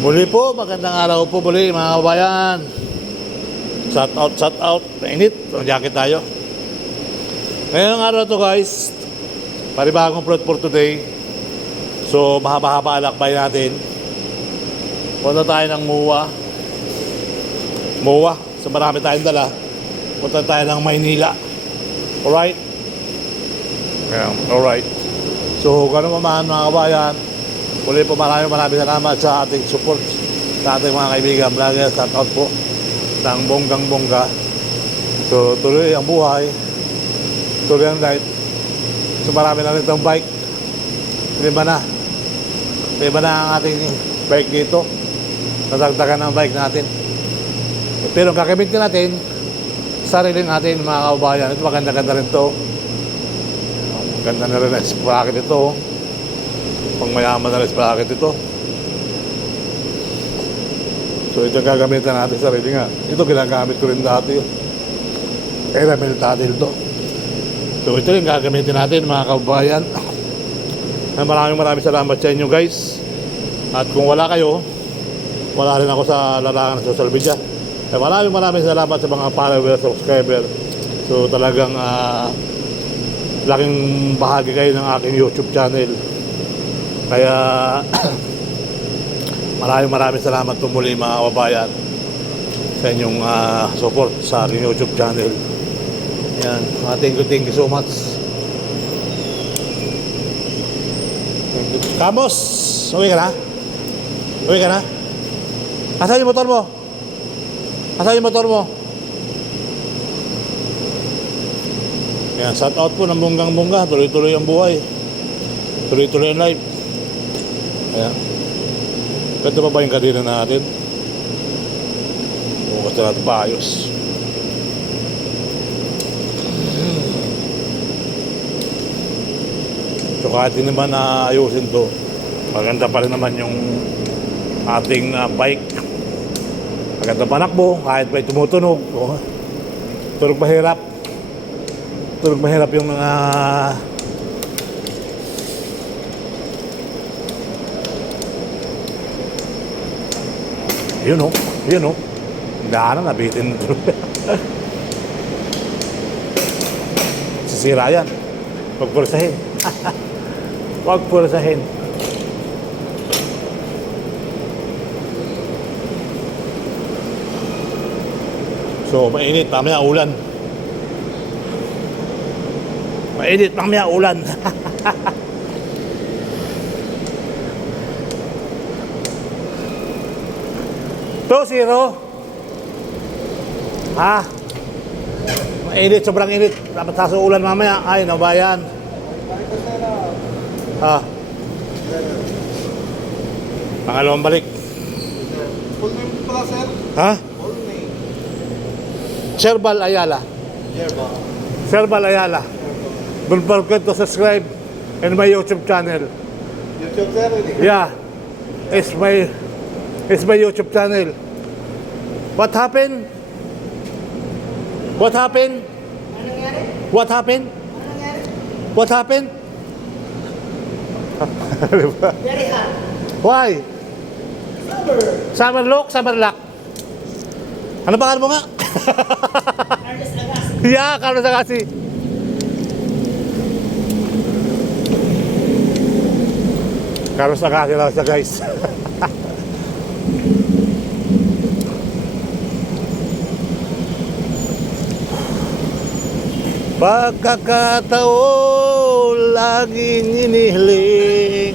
Muli po, magandang araw po muli mga kabayan. Shout out. Mainit, jacket tayo. Ngayong araw to guys, panibagong plot for today. So mahaba-haba alakbay natin. Punta tayo ng MOA. So marami tayong dala. Punta tayo ng Maynila. Alright? Yeah, alright. So ganun mamahan mga kabayan. Muli po maraming salamat sa ating support, sa ating mga kaibigan vlogger. Shout out po ng bonggang-bongga. So tuloy ang buhay, tuloy ang life. So marami na rin itong bike. Iba na ang ating bike dito. Nadagdagan ang bike natin. Pero gagamitin natin sarili natin mga kabayan. Ito maganda-ganda rin to. Ganda na rin ang sprocket ito. Pang mayaman na rin sprocket ito. So ito gagamitan natin sarili nga. Ito ginagamit ko rin dati. Elamel tatil to. So ito yung gagamitin natin mga kabayan. Maraming salamat sa inyo guys. At kung wala kayo, wala rin ako sa larangan ng social media. Maraming salamat sa mga followers, subscriber. So talagang laking bahagi kayo ng aking YouTube channel. Kaya maraming salamat po muli mga kababayan sa inyong support sa aking YouTube channel. Yan, thank you so much. Kamos, uwi ka na? Asan yung motor mo? Yan, shout out po ng bonggang-bongga. Tuloy-tuloy ang buhay. Tuloy-tuloy ang life. Ayan. Ganda pa ba yung kadina natin? Bukas na natin paayos. So kahit hindi naman ayusin to, maganda pa rin naman yung ating bike. Maganda panakbo, kahit pa tumutunog. Turog mahirap yung mga yun o. Daanan, nabitin. Sisira yan. Huwag pursahin. So, mainit. Mamaya ulan. Zero. Mainit, sobrang init. Dapat sa ulan mamaya. Ay, nabayan. Pangalawang balik. Full name pala, sir? Full name. Sherbal Ayala. Don't forget to subscribe in my YouTube channel. YouTube, sir? Yeah. It's my YouTube channel. What happened? What happened? Very hot. Why? Summer lock. Ano pangalan mo nga? Carlos Agassi. Yeah, Carlos Agassi. Carlos Agassi lang siya guys. Pagkakataon laging inihiling,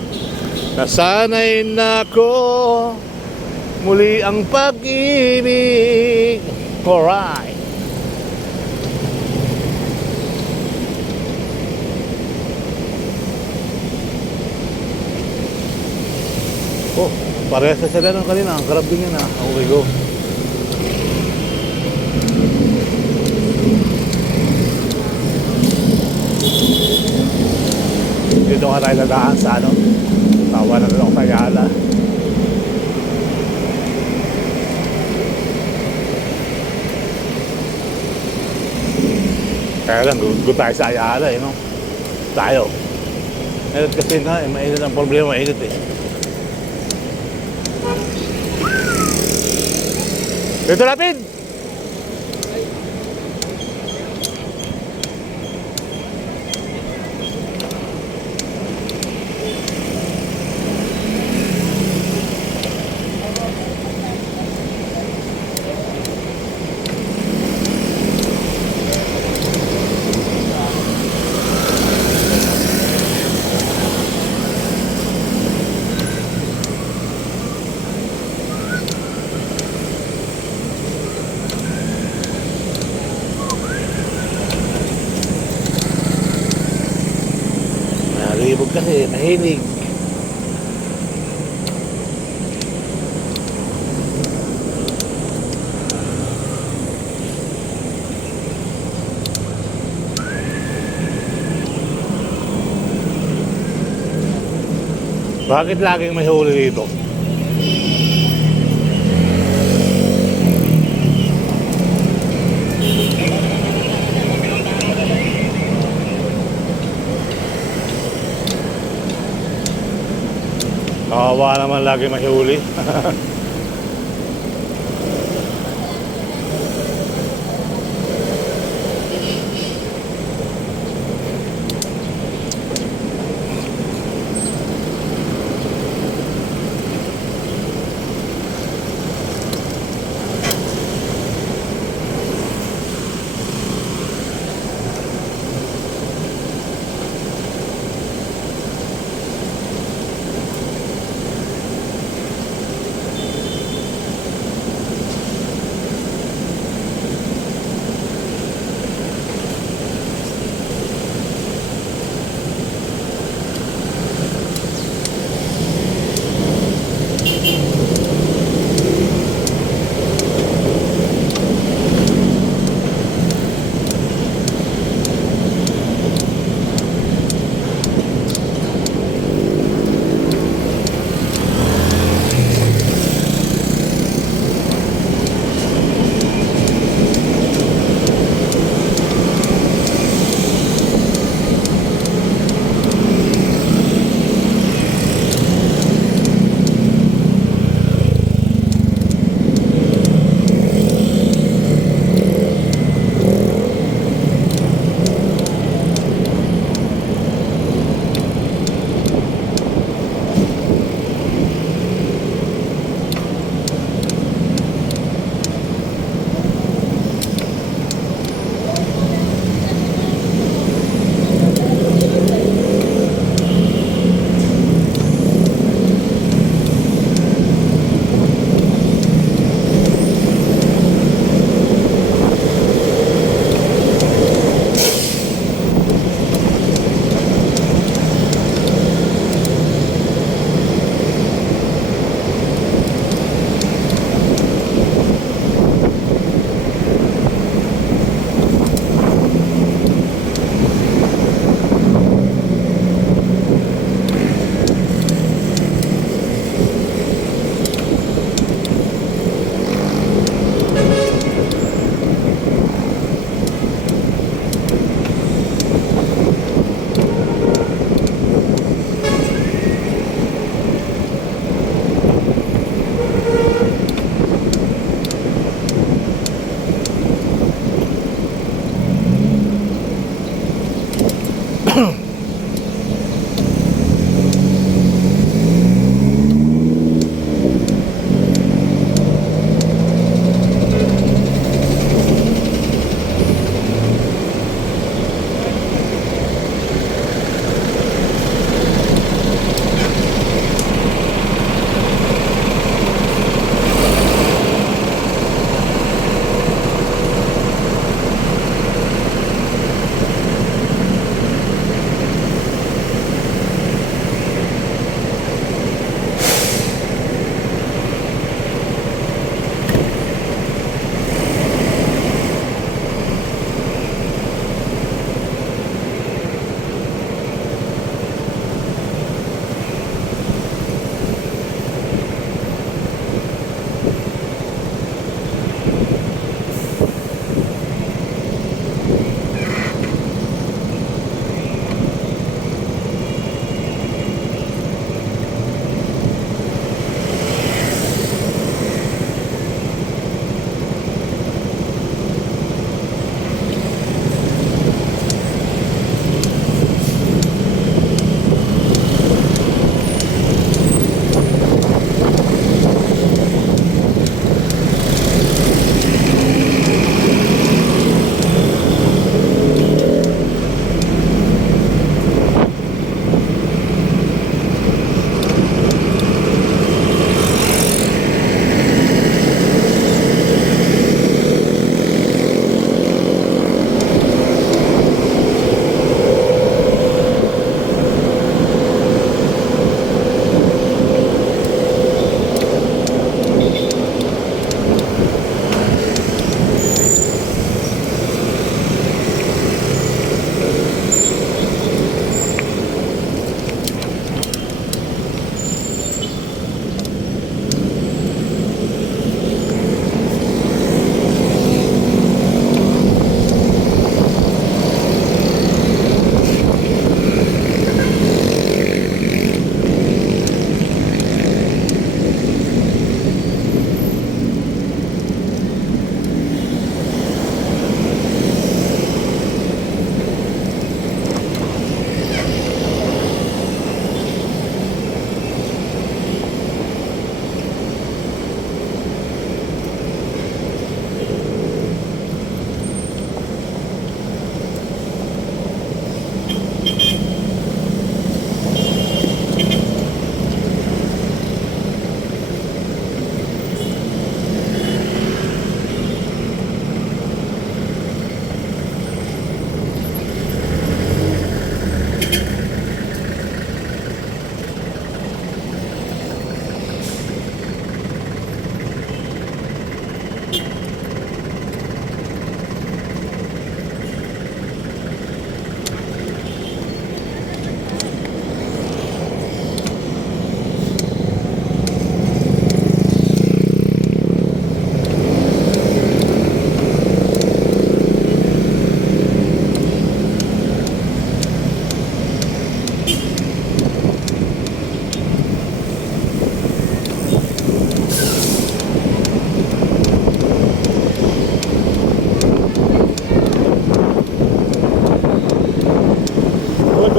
nasanay na ko muli ang pag-ibig. Alright. Oh, parehas na sila nung kanina. Ang karab din yun ah. Okay, go. Dito nga tayo dadaan sa tawa na lang sa Ayala. Kaya lang, good tayo sa Ayala no? Tayo. Mainit kasi na, mainit ang problema, mainit Dito lapid! Nalibog kasi, mahilig. Bakit laging may huli dito? Kawawa naman lagi may huli.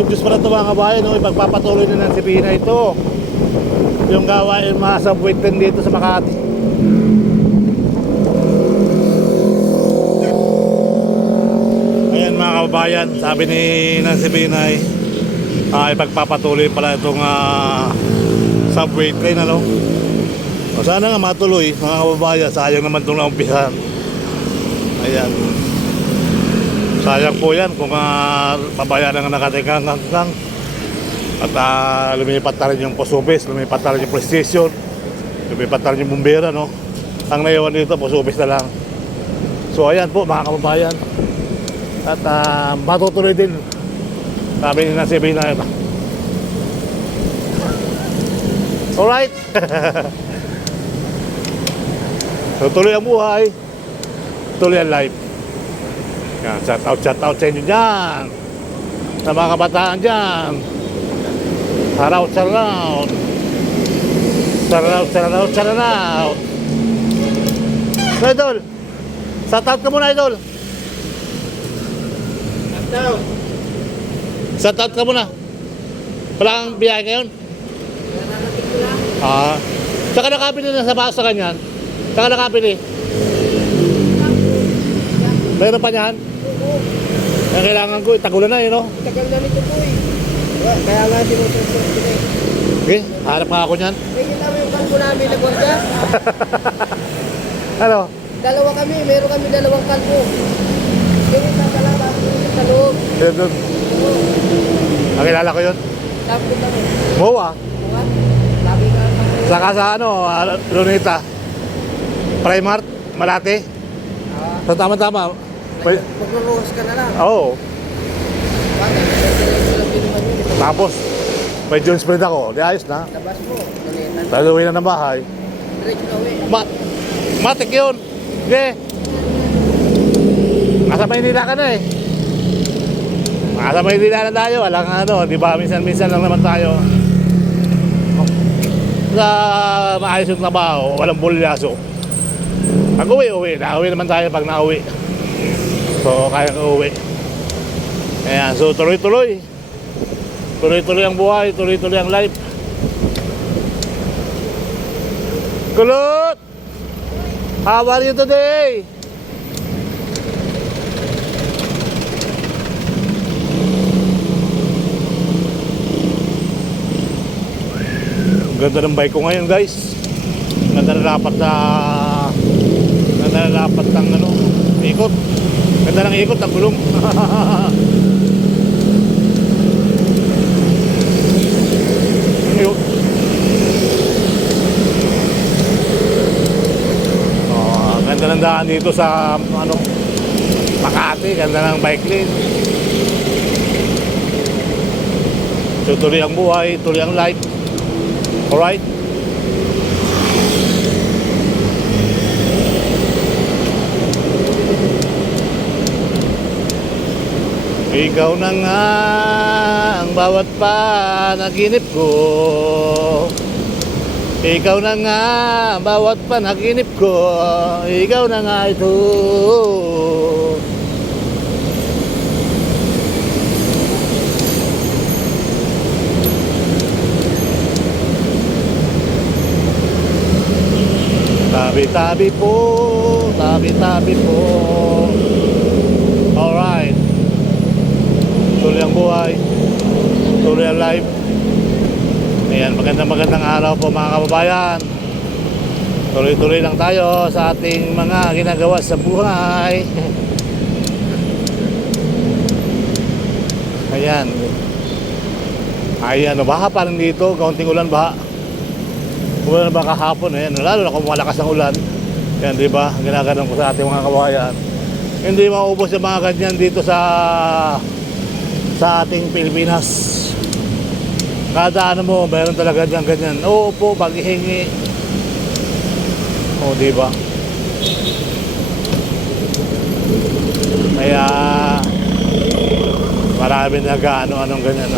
good news pala ito mga kabayan, no? Ipagpapatuloy na ng Sibina ito yung gawain mga subway train dito sa Makati. Ayan mga kababayan, sabi ni Nancy Binay, ipagpapatuloy pala itong subway train, ano? O sana nga matuloy mga kababayan, sayang naman itong naumpisan. Ayan, sayang po yan kung pabayaan ang nakatikang hanggang. At lumipat na rin yung post office, lumipat na rin yung police station, lumipat na rin yung bumbera, no? Ang naiwan dito, post office na lang. So ayan po mga kababayan. At matutuloy din, sabi ni Nancy Binay. Alright. So tuloy ang buhay, tuloy ang life. Yan, shout out sa inyo dyan, sa mga kabataan dyan. Shout out. So, Idol, shout out ka muna, Idol. Shout out ka muna. Wala kang biyahe ngayon? Saka nakabili na sa basa kanyan. Saka nakabili. Mayroon pa niyan? Kaya kailangan ko, tagulan na no? Tagal na nito po eh. Kaya nga sinusunod ko eh. Okay, harap nga ako niyan. May kita mo yung kalbo namin na gwarda. Ano? Dalawa kami, meron kami dalawang kalbo. Kaya tatalaga ako sa loob. Doon. Nakilala ko yun. Tapos kami. Mowa. What? Lagi ka kami. Saka sa Lunita. Primart, Malate. So tama-tama. Magluruhos ka na lang. Oo. Bakit? Diretso lang pinuman yun. Tapos, may Jones Bread ako. Di ayos na. Labas mo. Ganetan. Taluwi na ng bahay. Diretso na uwi. Matik yun. Okay. Nasa Maynila ka na eh. Nasa Maynila na tayo. Walang di ba? Minsan-minsan lang naman tayo. Sa maayos yung trabaho, walang bulyaso. Pag uwi. Nauwi naman tayo pag nauwi. So, kaya uwi. Ayan, so tuloy-tuloy. Tuloy-tuloy ang buhay, tuloy-tuloy ang life. Kulot! How are you today? Ang ganda ng bike ko ngayon, guys. Ganda na dapat ng ikot. Ganda ng ikot ng gulong. Ganda ng daan dito sa Makati. Ganda ng bike lane. So tuloy ang buhay, tuloy ang life. Alright? Ikaw na nga ang bawat panaginip ko. Ikaw na nga ang bawat panaginip ko. Ikaw na nga ito. Tabi-tabi po, tabi-tabi po. Alright. Tuloy ang buhay, tuloy ang life. Ayan, magandang araw po mga kababayan. Tuloy-tuloy lang tayo sa ating mga ginagawa sa buhay. Ayan. Ayan, baha pa rin dito, kaunting ulan baha. Ulan na ba kahapon, ayan, lalo na kung malakas ang ulan. Ayan, di ba? Ginaganon ko sa ating mga kababayan. Hindi maubos yung mga ganyan dito sa ating Pilipinas. Kada mo, mayroon talaga dyan ganyan. Oo po, paghihingi. O, diba? Kaya marami nag-ano-anong ganyan.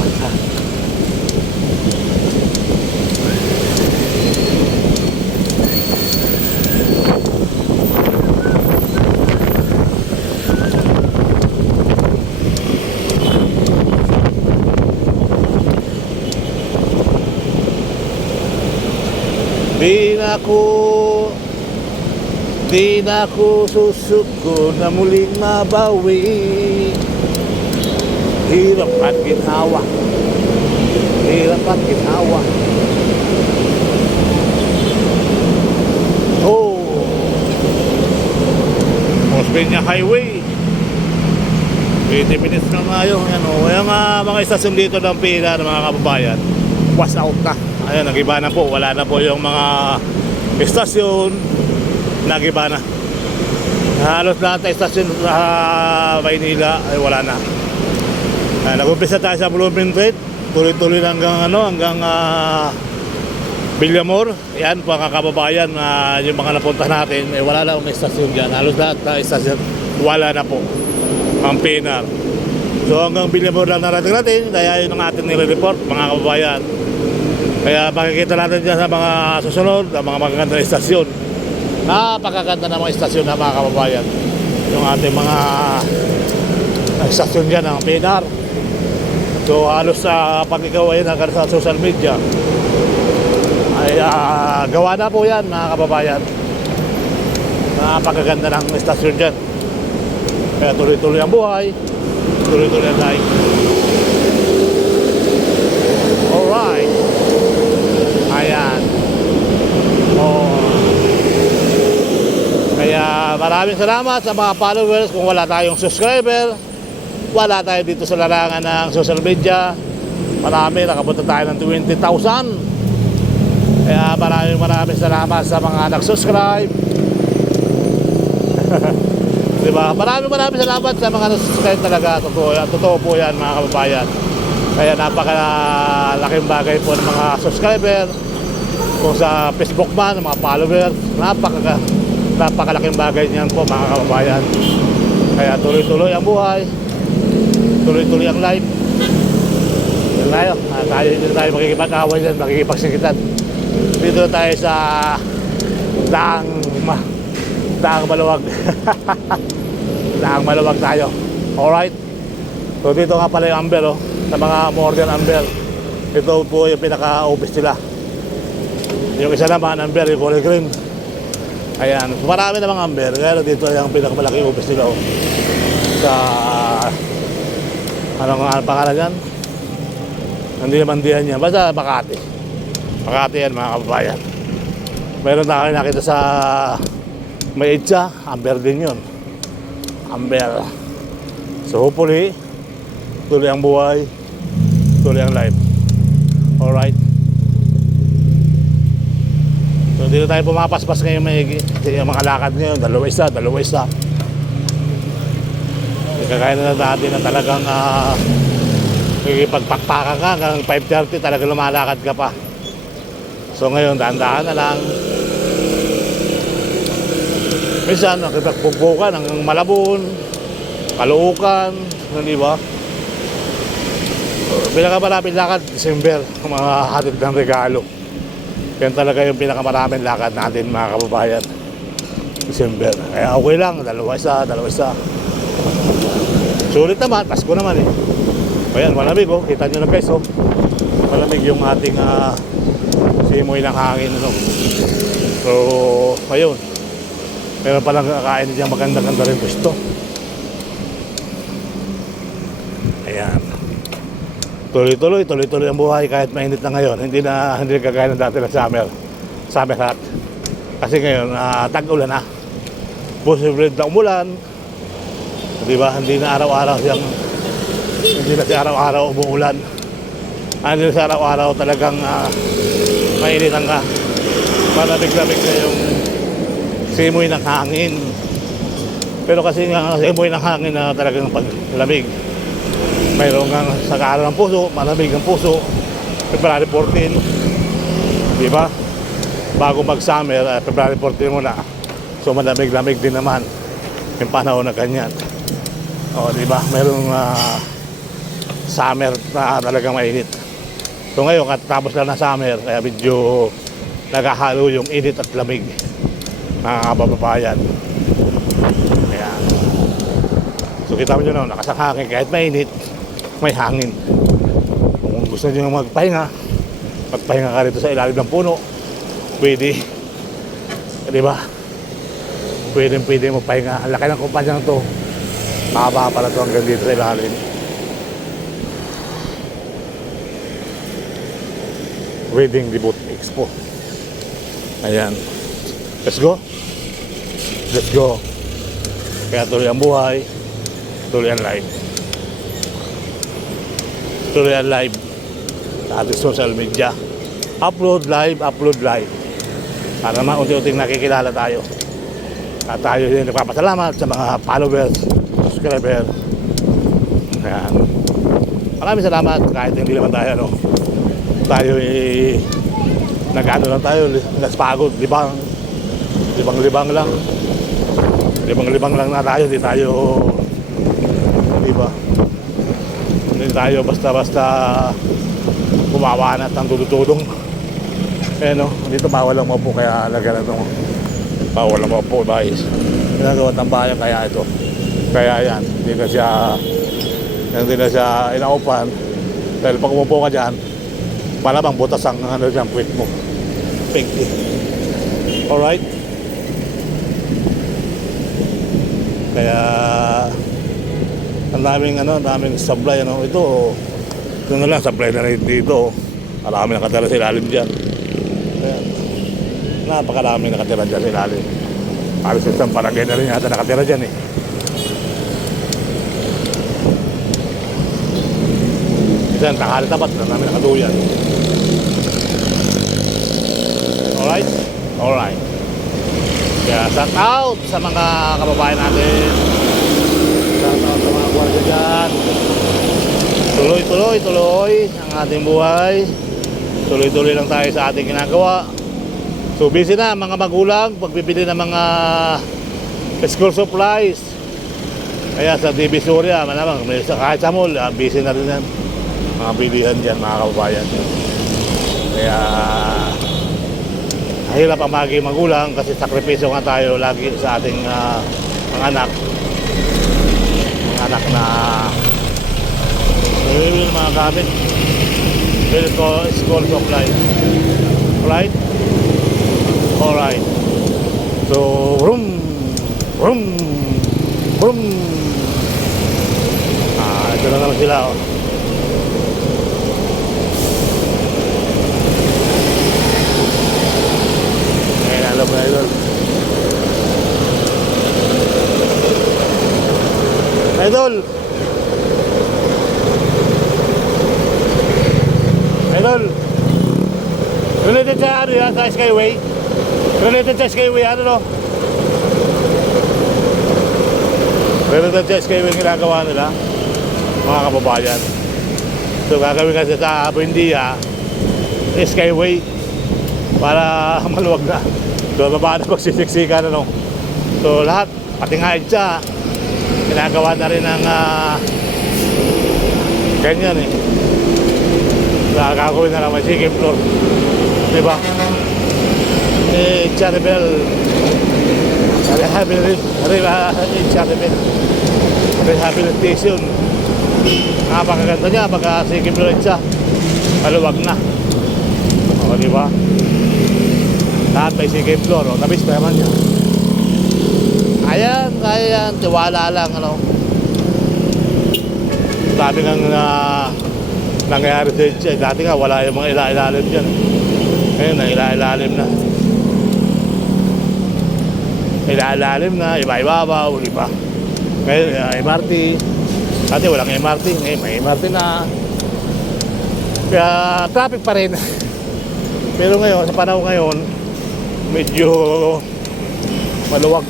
Di na ako susuko na muling mabawi. Hirap at ginhawa. Hirap at ginhawa. Oh, Osmeña Highway. 20 minutes na nga yun. Yung mga istasyon dito ng pila ng mga kababayan, was out na. Ayun, nag-iba na po. Wala na po yung mga istasyon. Nag-iba na. Halos lahat na istasyon sa Maynila ay wala na. Nag-umpisa tayo sa Bloomington. Tuloy-tuloy hanggang Villamor. Yan po mga kababayan, yung mga napunta natin, wala na akong istasyon dyan. Halos lahat na istasyon, wala na po ang PNR. So hanggang Villamor lang narating natin, kaya yun ang ating nire-report mga kababayan. Kaya makikita natin dyan sa mga susunod, ang mga magagandang istasyon. Napakaganda ng mga istasyon na mga kababayan. Yung ating mga istasyon dyan ng PNR. So halos sa pag ikaw ay nakan sa social media ay gawa na po yan mga kababayan. Napakaganda ng istasyon dyan. Kaya tuloy-tuloy ang buhay, tuloy-tuloy ang life. Alright. Ayan. Kaya maraming salamat sa mga followers. Kung wala tayong subscriber, wala tayo dito sa larangan ng social media. Marami, nakapunta tayo ng 20,000. Kaya maraming salamat sa mga nag-subscribe. Diba? Maraming salamat sa mga nag-subscribe talaga. Totoo po yan mga kababayan. Kaya napakalaking bagay po ng mga subscriber. Kung sa Facebook man, mga followers, napakalaking bagay niyan po mga kababayan. Kaya tuloy-tuloy ang buhay, tuloy-tuloy ang life. Yan tayo hindi tayo makikipag-away dyan, makikipagsikitan. Dito tayo sa Daang Maluwag. Daang Maluwag tayo. Alright. So dito nga pala yung Amber, sa mga modern Amber. Ito po yung pinaka-office nila. Yung isa naman Amber, yung kulay green. Ayan, marami namang Amber. Kaya dito yung pinakamalaking office nila. Sa anong pangalan yan? Hindi naman diyan yan. Basta Makati. Makati yan mga kababayan. Meron na kayo nakita sa may Edsa, Amber din yun. Amber. So hopefully, tuloy ang buhay, tuloy ang life. Alright. So dito tayo pumapaspas ngayon may mga lakad ngayon, dalawa isa. Kagaya na natin na talagang pagpakpakan ka hanggang 5:30 talagang lumalakad ka pa. So ngayon, daan-daan na lang. Minsan, nakipagpugbukan hanggang Malabon, Caloocan, hindi ba? Pinakamarapin lakad, December, mga hatid ng regalo. Yan talaga yung pinakamaraming lakad natin mga kababayan. December. Kaya okay lang, dalawa isa. Sulit naman, Pasko naman eh. Ayan, malamig oh. Kita nyo na guys oh. Malamig yung ating simoy ng hangin. So, ayun. Meron palang kakain dyan maganda-ganda rin gusto. Ayan. Tuloy-tuloy ang buhay kahit mainit na ngayon. Hindi kagaya ng dati na summer hot. Kasi ngayon, tag-ulan na. Posible na umulan. Diba? Hindi na si araw-araw umuulan. Hindi na si araw-araw talagang mainitan ka. Malamig-lamig na yung simoy ng hangin. Pero kasi nga simoy ng hangin na talagang paglamig. Mayroon nga sa kaaraw ng puso, malamig ang puso. February 14, di ba? Bago mag-summer, February 14 muna. So malamig-lamig din naman yung panahon na ganyan. O, di ba? Mayroong summer na talagang mainit. So ngayon, katapos lang na summer, kaya medyo naghahalo yung init at lamig. Mga kababayan. Ayan. So kita mo nyo, nakasang hangin kahit mainit, may hangin. Kung gusto nyo magpahinga ka rito sa ilalim ng puno, pwede. Di ba? Pwede mo pahinga. Ang laki ng kumpanyang to. Mahaba pala to hanggang dito sa ilalim. Wedding Debut Expo. Ayan. Let's go. Let's go. Kaya tuloy ang buhay. Tuloy ang live. Tuloy ang live sa ating social media. Upload live. Para naman unti-unting nakikilala tayo. At tayo din nagpapasalamat sa mga followers, subscriber. Ayan. Maraming salamat kahit hindi naman tayo ano. Tayo nag-ano lang tayo, naspagod, libang lang. Libang lang na tayo, di ba? Hindi tayo basta-basta kumawanat ng dudududong. Eh no, dito bawal lang maupo kaya lagyan na itong bawal lang maupo, guys. Ginagawa ng bayan kaya ito. Kaya yan, hindi na siya inaupan. Dahil pag umupo ka dyan, malamang butas ang ano dyan, puwit mo. Pink. Alright? Kaya ang daming supply ano. Ito na lang, supply na rin dito. Marami nakatira sa ilalim dyan. Ayan. Napakaraming nakatira dyan sa ilalim. Halos isang barangay na rin yata nakatira dyan eh. Isang tanghali tapat na namin nakaduyan. Alright? Alright. Kaya shout out sa mga kababayan natin. Shout out sa mga gwardiya dyan. Tuloy ang ating buhay. Tuloy lang tayo sa ating ginagawa. So busy na mga magulang pagbibili ng mga school supplies. Kaya sa TV Surya, malamang kahit sa mall, busy na rin yan. Mga bilihan dyan, mga kababayan. Kaya mahirap ang maging magulang kasi sakripisyo nga tayo lagi sa ating mga anak. Mga anak na bibili ng mga gamit. Bili ko school supplies. Right? Alright. So, vroom. Ito na naman sila, oh. Ayan, alam mo na idol. Idol. Related sa ano yan, sa Skyway. Related sa Skyway, ano no? Related sa Skyway yung ginagawa nila, mga kababayan. So gagawin kasi sa Buendia, Skyway, para maluwag na. So baba na magsisiksikan, ano. So lahat, pati nga EDSA, ginagawa na rin ng ganyan eh. So gagawin na naman second floor. Diba? Charibel Rehabilitation. Napakaganda niya pagka second floor siya, maluwag na. O diba? Lahat may second floor, o nabis pa naman niya. Ayan, tiwala lang, ano. Sabi ng nangyayari sa EDSA, dati nga wala yung mga ila-ilalim dyan. Ngayon na ila-ilalim na. Ila-ilalim na, iba-ibabaw, diba? Ngayon, MRT. Dati walang MRT, ngayon may MRT na. Kaya traffic pa rin. Pero ngayon, sa panahon ngayon, medyo maluwag.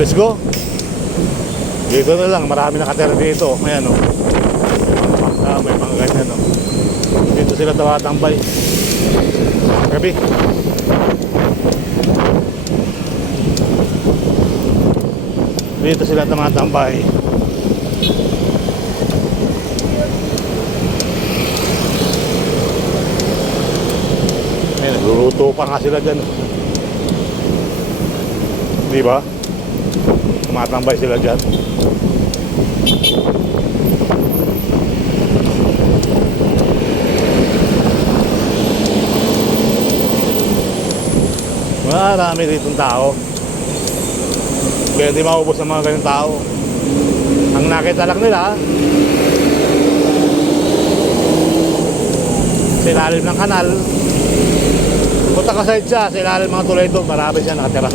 Let's go. Dito na lang, marami nakatira dito. Ayan o. May mga ganyan o. Dito sila tumatambay. Gabi. Dito sila tumatambay. Ayan, nagluluto pa nga sila dyan. Di ba? Tumatambay sila dyan. Marami ditong tao. Kaya di maubos ang mga ganyung tao. Ang nakita lang nila sa ilalim ng kanal. Punta ka side siya, sa ilalim ng mga tulay doon, marami siya nakatira.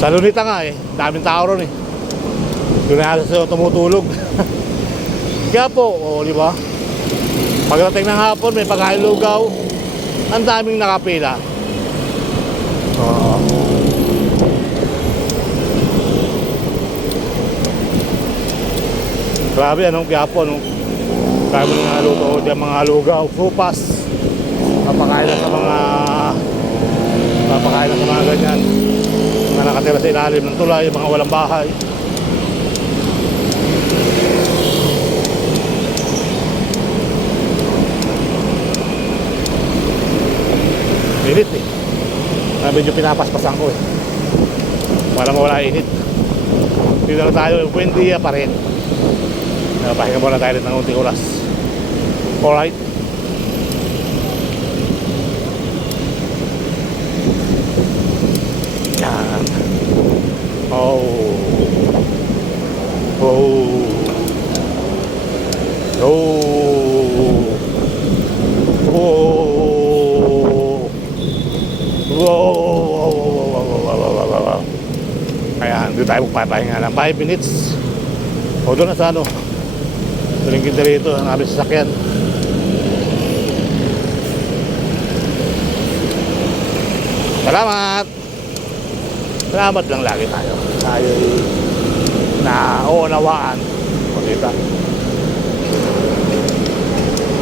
Sa Lunita nga daming tao ron Doon na halos tumutulog. Kaya po, di ba? Pagdating ng hapon, may pagkailugaw. Ang daming nakapila. Grabe, Quiapo, Grabe ng naluto diyan, mga lugaw, frupas. Papakain lang sa mga ganyan. Mga nakatira sa ilalim ng tulay, mga walang bahay. Init medyo pinapaspasan ko para mawala init. Dito na tayo, Buendia pa rin. Pahinga muna tayo ng unting oras. Alright. Yan. Oh. Ayan, dito tayo magpapahinga ng 5 minutes. O doon na sa tulingin na rito ang aming sasakyan. Salamat lang lagi tayo. Tayo'y naunawaan. Makita,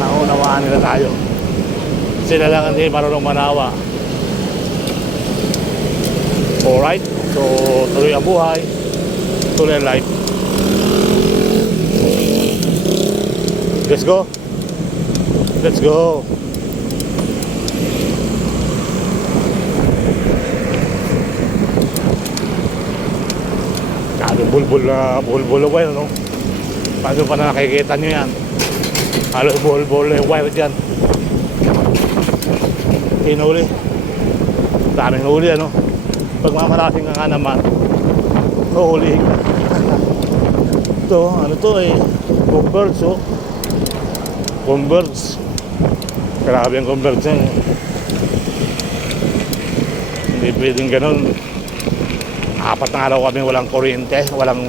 naunawaan nila tayo. Sila lang hindi marunong manawa. Alright, so tuloy ang buhay, tuloy ang life. Let's go. Let's go. Bulbul na wire, Paano pa na nakikita nyo yan? Halos bulbul na yung wire dyan. Hinuli. Daming huli, Pag mamarating ka nga naman, huhulihin ka. Ito, Converge, Converge. Grabe ang Converge yan. Hindi pwedeng ganun. 4 na araw kami walang kuryente, walang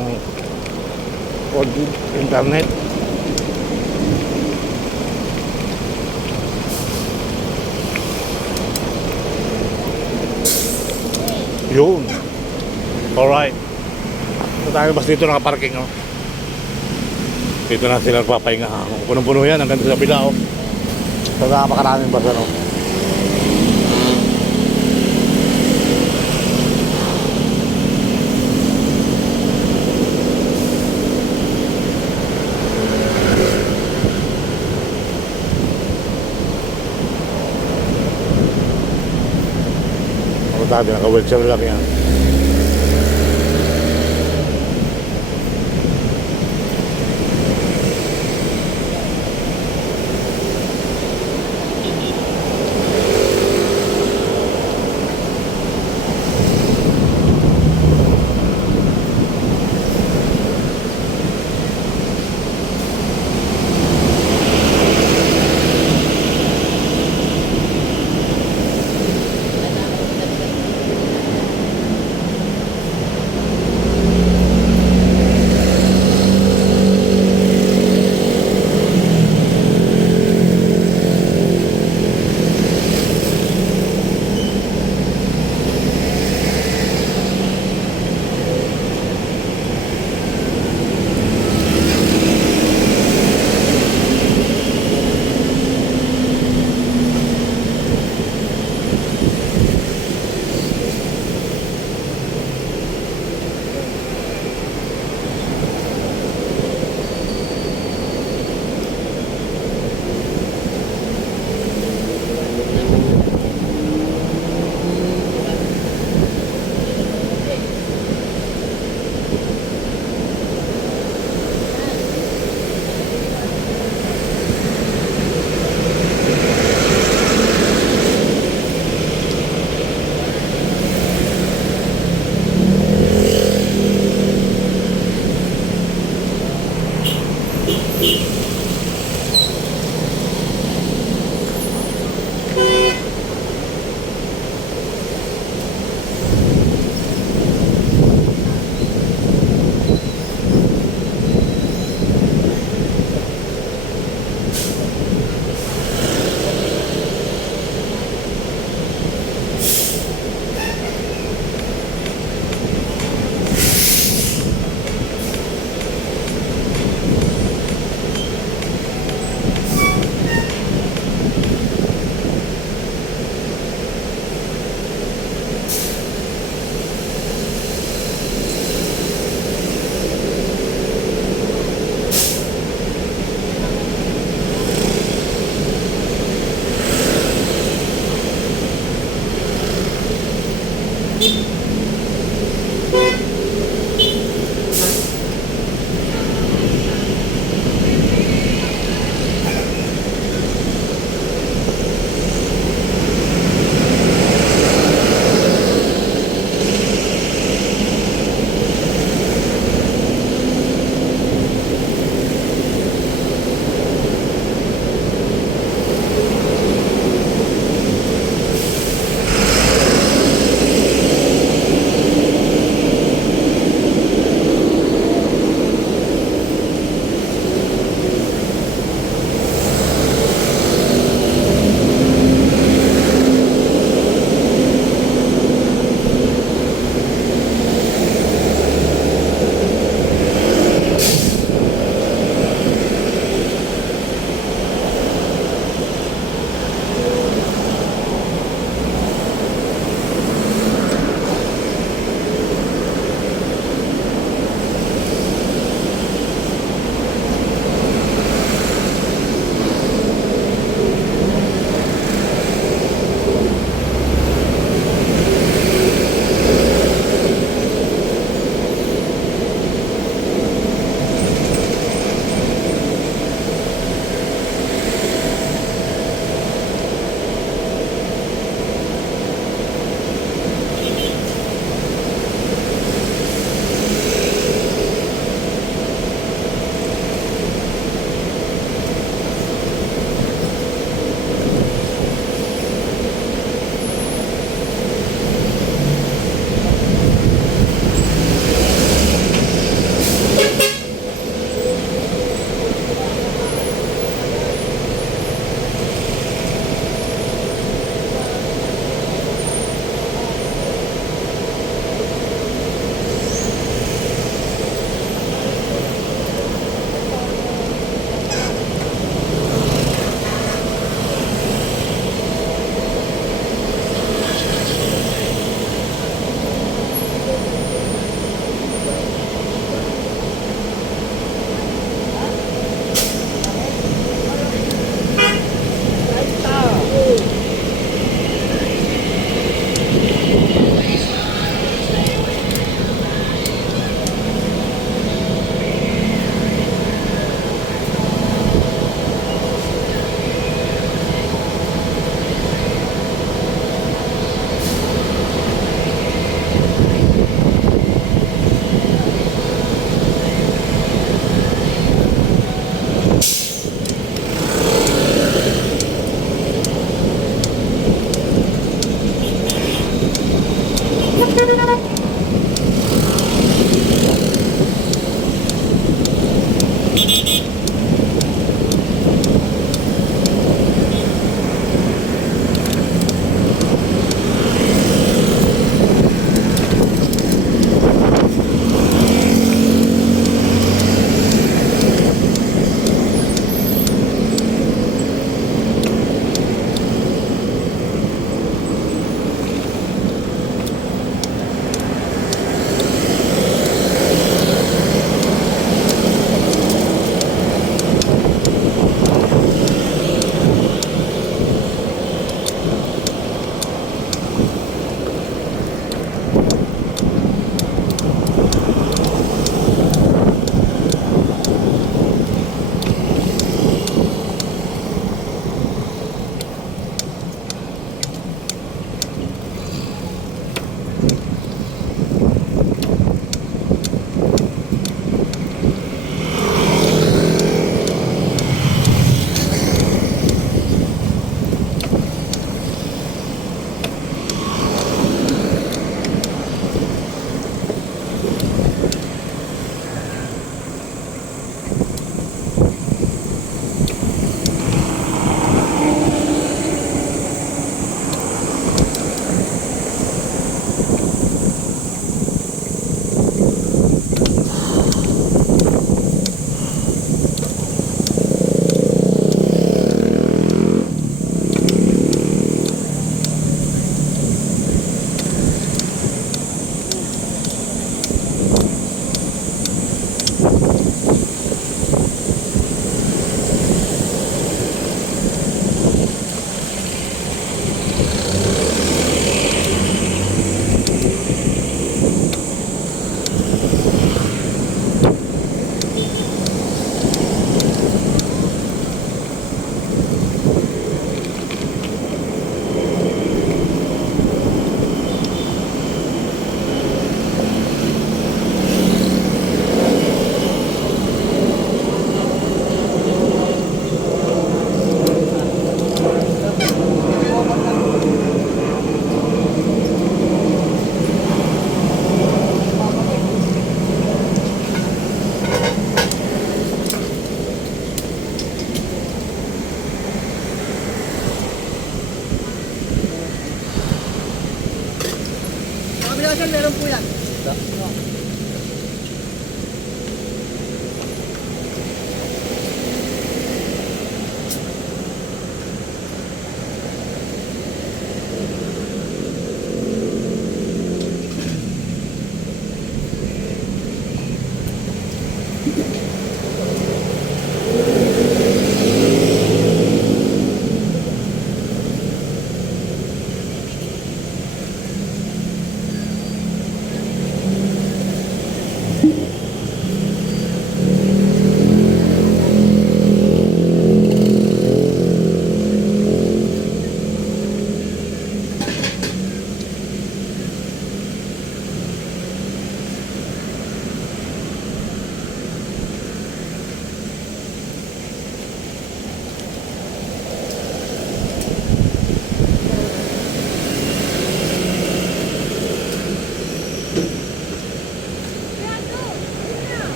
internet. Yun. Alright. So tayo basta dito nakaparking, Dito na sila nagpapahinga. Punong-puno yan hanggang sa kabila, So napakaraming basta, Dati naka-wheelchair lang yan.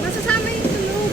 Masasama yung tulog.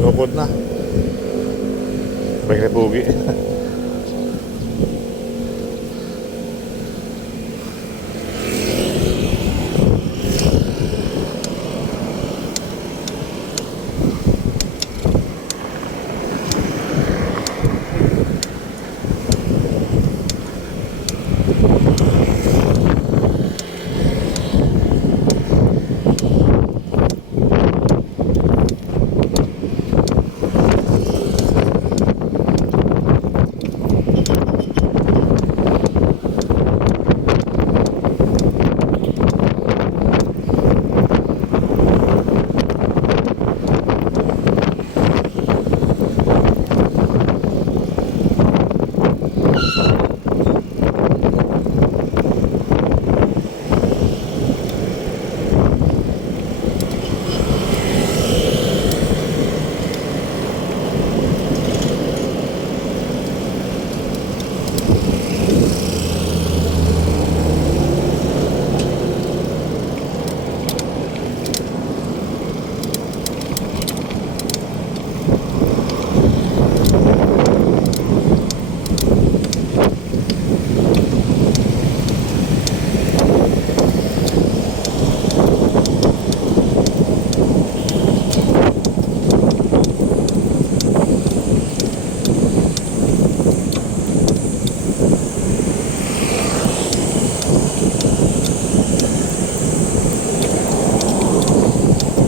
Lukod na. Balik na pugi.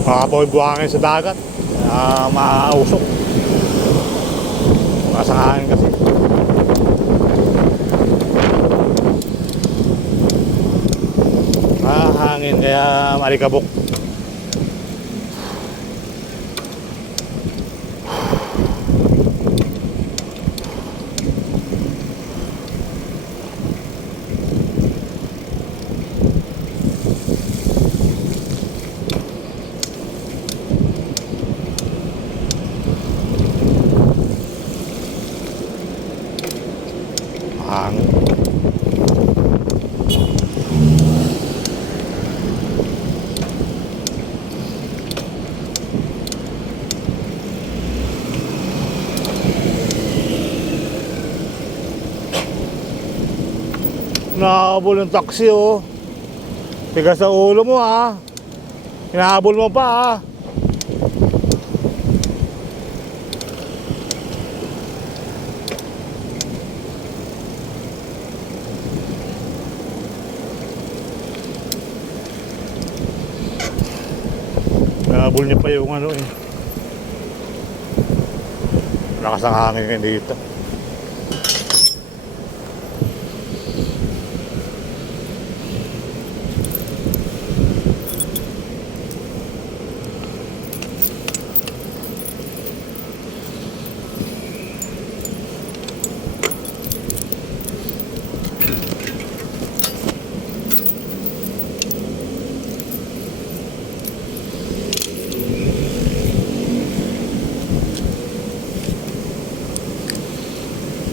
Makapoy buhangin sa dagat. Mausok. Masang hangin kasi. Hangin kaya malikabok. Hangin. Nakahabol ng taxi oh. Tigas sa ulo mo ha. Hinahabol mo pa ha. Hinahabol niya pa yung ano eh. Lakas ang hangin ngayon dito.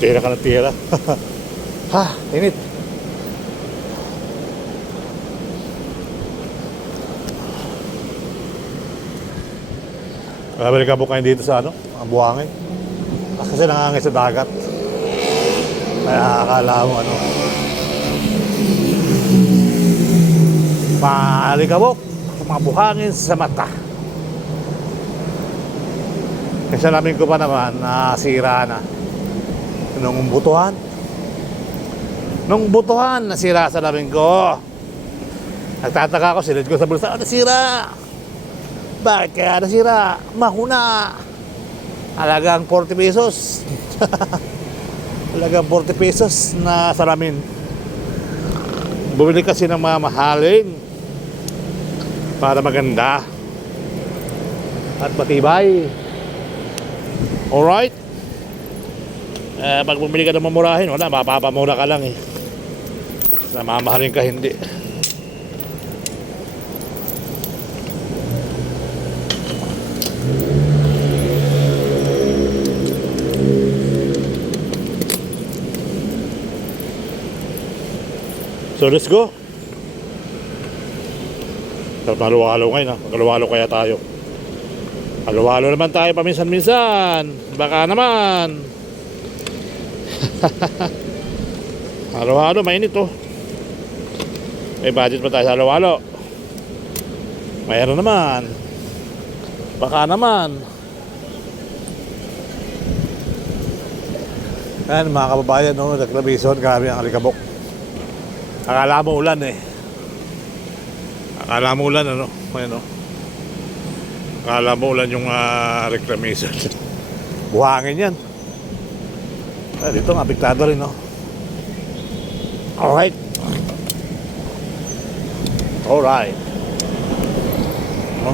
Tira ka ng tira. Ha, init. Malikabok kayo dito sa ano, ang buhangin. Kasi nangangin sa dagat. Kaya akala mo ano. Malikabok, mga buhangin sa mata. Kasi namin ko pa naman, nasira na. Nung butuhan, nasira sa lamin ko. Nagtataka ko, silid ko sa bulsa, nasira. Bakit kaya nasira? Mahuna. Halagang 40 pesos. Halagang 40 pesos na salamin. Bumili kasi ng mga mahaling para maganda at matibay. Alright? Pag bumili ka ng mamurahin, wala, mapapamura ka lang eh. Namamahalin ka, hindi. So let's go. Sarap na halo-halo ngayon ha. Mag-halo-halo kaya tayo. Halo-halo naman tayo paminsan-minsan. Baka naman. Halo-halo, mainit oh. May budget pa tayo sa halo-halo. Mayroon naman. Baka naman. Ayan mga kababayan no, naglabisan, grabe ang alikabok. Akala mo ulan eh. Akala mo ulan ano. Ayan oh. Akala mo ulan yung reclamation. Buhangin yan. Dito nga, apektado rin, no? Alright. Alright. No?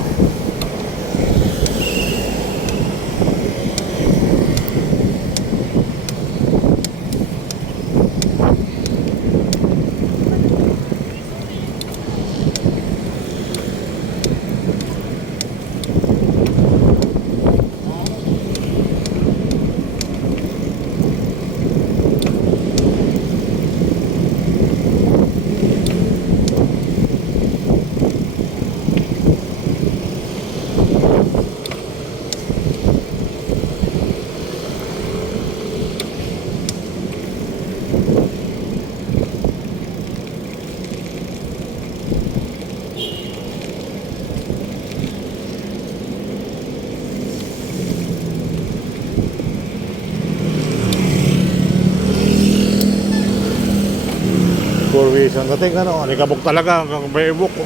Ang dating ano, alikabok talaga hanggang may ibok ko.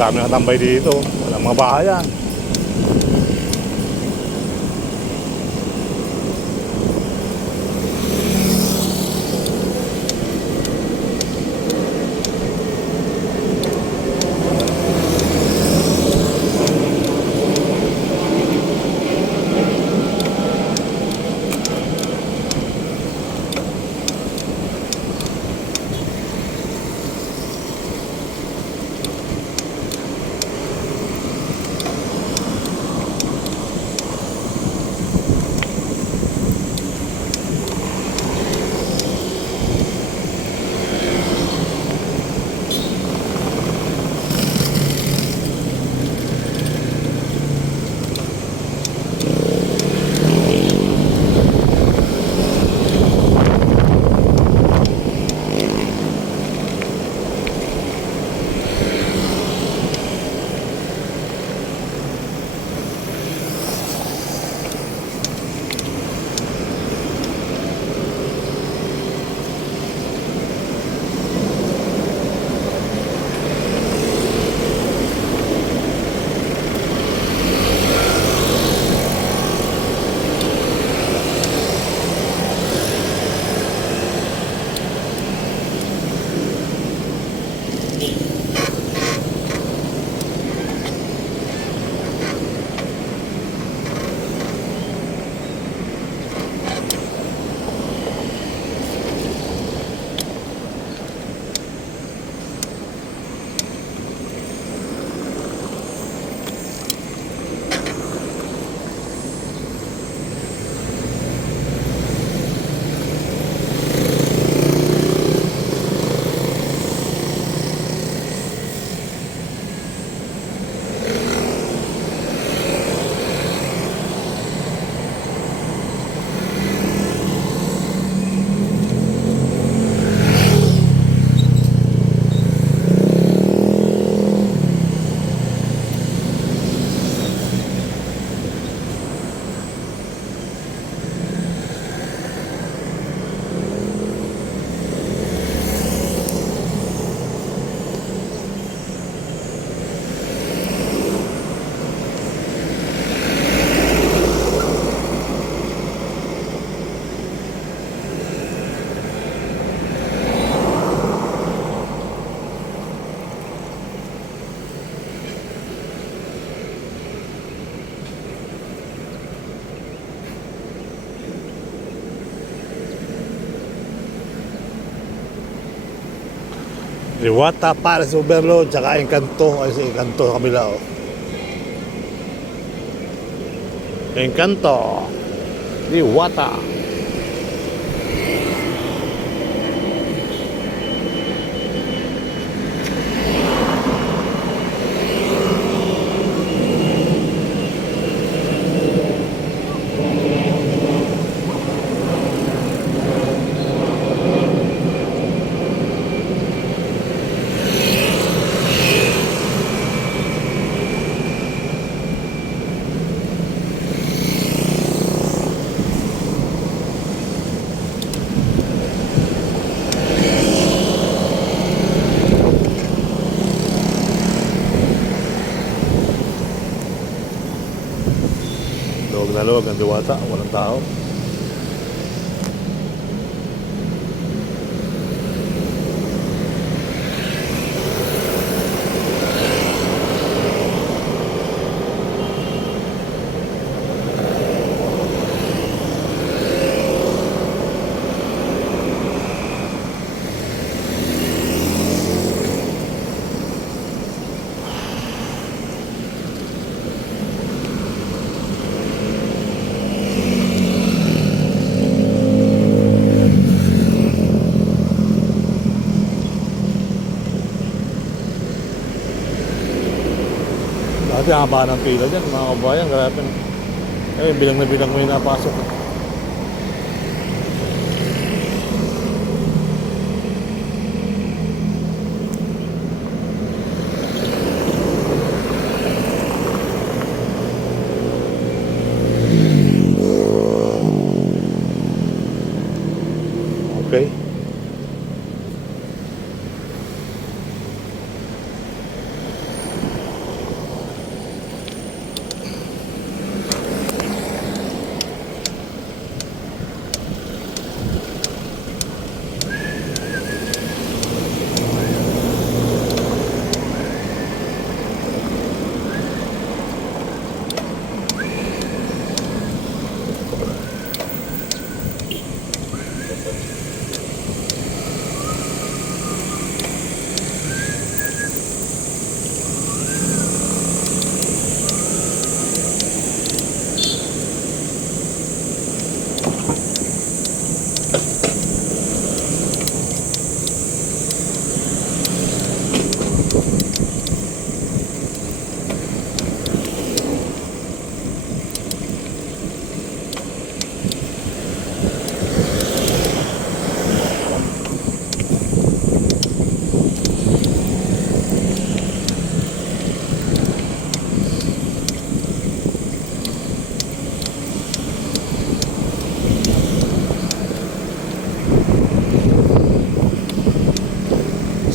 dami nakatambay dito. Walang mga bahayan. Liwata para sa Overload, tsaka Encanto. Ay, sa Encanto sa kabila, oh. Encanto. Liwata. Luwag na luwag ang Diwata, walang tao. Dati haba ng pila dyan, mga kabayan. Grabe na. Eh, bilang na bilang may napasok. Okay.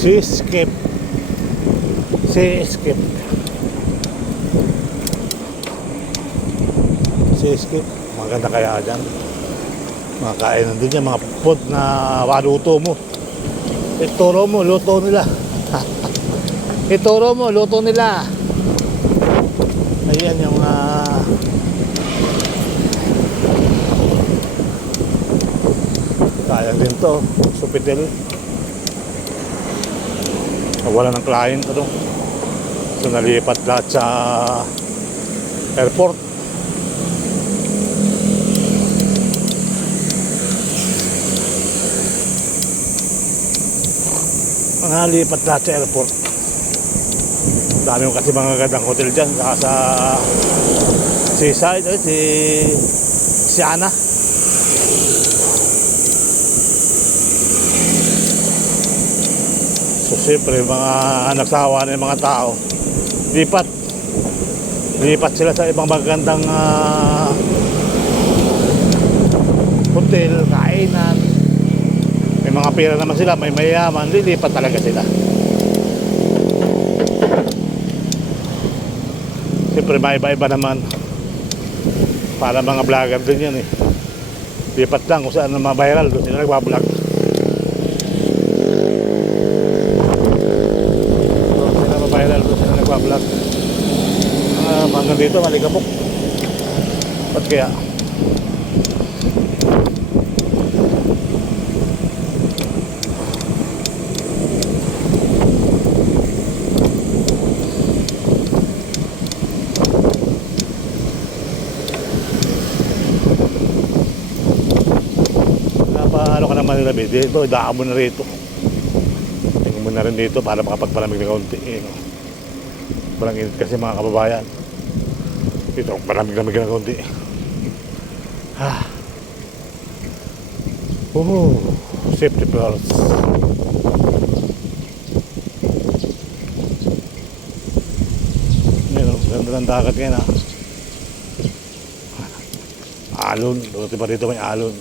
Seascape. Seascape. Seascape. Maganda kaya dyan. Mga kainan din yan, mga food na waluto mo. Ituro mo, luto nila. Ituro mo, luto nila. Ayan yung sayang din to, Sofitel. Wala ng client ano. So nalipat lahat sa airport. Nalipat lahat sa airport. Dami mo kasi mga gandang hotel dyan. Saka sa seaside, si Ana. So siyempre mga nagsawa na yung mga tao, lipat sila sa ibang magandang hotel, kainan. May mga pera naman sila, may mayaman, lilipat talaga sila. Siyempre may iba-iba naman. Para mga vlogger din yan eh. Lipat lang kung saan na viral, doon sila nagbablog. Viral doon sila nagbablog. Hanggang dito maligabok. Ba't kaya? Ano ka naman nila dito, idaan mo na rito. Tingin mo na rin dito para makapagpalamig na kaunti no? Parang init kasi mga kababayan. Dito palamig-lamig na kaunti. Safety first. Yan, ganda ng dagat ngayon alon, buti pa dito may alon.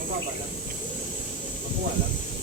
Mababa lang. Makuha lang.